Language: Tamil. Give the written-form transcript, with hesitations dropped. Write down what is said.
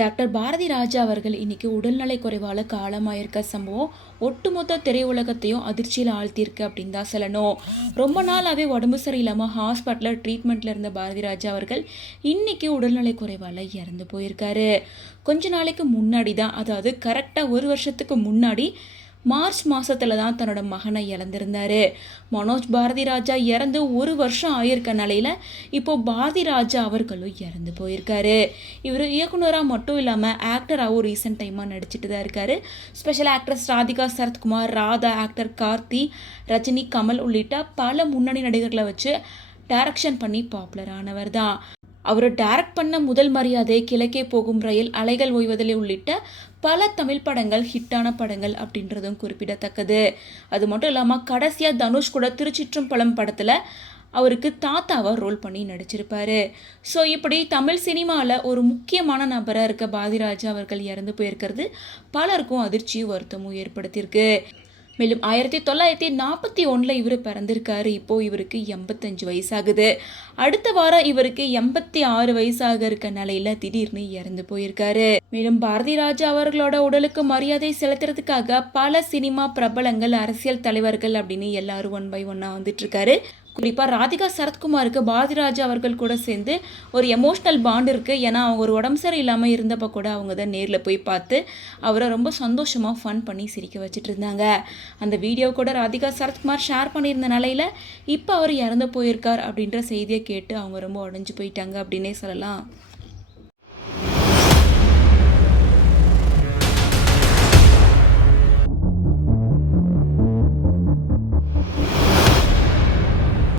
டாக்டர் பாரதி ராஜா அவர்கள் இன்னைக்கு உடல்நலை குறைவால் காலமாயிருக்க சம்பவம் ஒட்டுமொத்த திரையுலகத்தையும் அதிர்ச்சியில் ஆழ்த்தியிருக்கு அப்படின்னு தான் சொல்லணும். ரொம்ப நாளாகவே உடம்பு சரியில்லாமல் ஹாஸ்பிட்டலில் ட்ரீட்மெண்ட்டில் இருந்த பாரதி ராஜா அவர்கள் இன்னைக்கு உடல்நலை குறைவால் இறந்து போயிருக்காரு. கொஞ்ச நாளைக்கு முன்னாடி தான், அதாவது கரெக்டாக ஒரு வருஷத்துக்கு முன்னாடி மார்ச் மாதத்தில் தான் தன்னோட மகனை இழந்திருந்தார். மனோஜ் பாரதி ராஜா இறந்து ஒரு வருஷம் ஆயிருக்க நிலையில் இப்போது பாரதி ராஜா அவர்களும் இறந்து போயிருக்காரு. இவர் இயக்குனராக மட்டும் இல்லாமல் ஆக்டராகவும் ரீசெண்ட் டைமாக நடிச்சிட்டு தான் இருக்கார். Special actress Radhika Sarathkumar, Radha, actor Karthi, Rajini, Kamal உள்ளிட்ட பல முன்னணி நடிகர்களை வச்சு டைரக்ஷன் பண்ணி பாப்புலர் ஆனவர் தான். அவர் டைரக்ட் பண்ண முதல் மரியாதை, கிழக்கே போகும் ரயில், அலைகள் ஓய்வதில்லை உள்ளிட்ட பல தமிழ் படங்கள் ஹிட்டான படங்கள் அப்படின்றதும் குறிப்பிடத்தக்கது. அது மட்டும் இல்லாமல் கடைசியாக தனுஷ் கூட திருச்சிற்றம்பலம் படத்தில் அவருக்கு தாத்தாவை ரோல் பண்ணி நடிச்சிருப்பாரு. ஸோ இப்படி தமிழ் சினிமாவில் ஒரு முக்கியமான நபராக இருக்க பாரதிராஜா அவர்கள் இறந்து போயிருக்கிறது பலருக்கும் அதிர்ச்சியும் வருத்தமும் ஏற்படுத்தியிருக்கு. மேலும் 1941 இவர் பிறந்திருக்காரு. இப்போது இவருக்கு 85 வயசாகுது. அடுத்த வாரம் இவருக்கு 86 வயசாக இருக்க நிலையில் திடீர்னு இறந்து போயிருக்காரு. மேலும் பாரதி ராஜா அவர்களோட உடலுக்கு மரியாதை செலுத்துறதுக்காக பல சினிமா பிரபலங்கள், அரசியல் தலைவர்கள் அப்படின்னு எல்லாரும் ஒன் பை ஒன்னாக வந்துட்டு இருக்காரு. குறிப்பாக ராதிகா சரத்குமாருக்கு பாரதி ராஜா அவர்கள் கூட சேர்ந்து ஒரு எமோஷ்னல் பாண்ட் இருக்குது. ஏன்னா அவங்க ஒரு உடம்பு சரி இல்லாமல் இருந்தப்போ கூட அவங்க தான் நேரில் போய் பார்த்து அவரை ரொம்ப சந்தோஷமாக ஃபன் பண்ணி சிரிக்க வச்சுட்டு இருந்தாங்க. அந்த வீடியோ கூட ராதிகா சரத்குமார் ஷேர் பண்ணியிருந்த நிலையில் இப்போ அவர் இறந்து போயிருக்கார் அப்படின்ற செய்தியை கேட்டு அவங்க ரொம்ப உடஞ்சி போயிட்டாங்க அப்படின்னே சொல்லலாம்.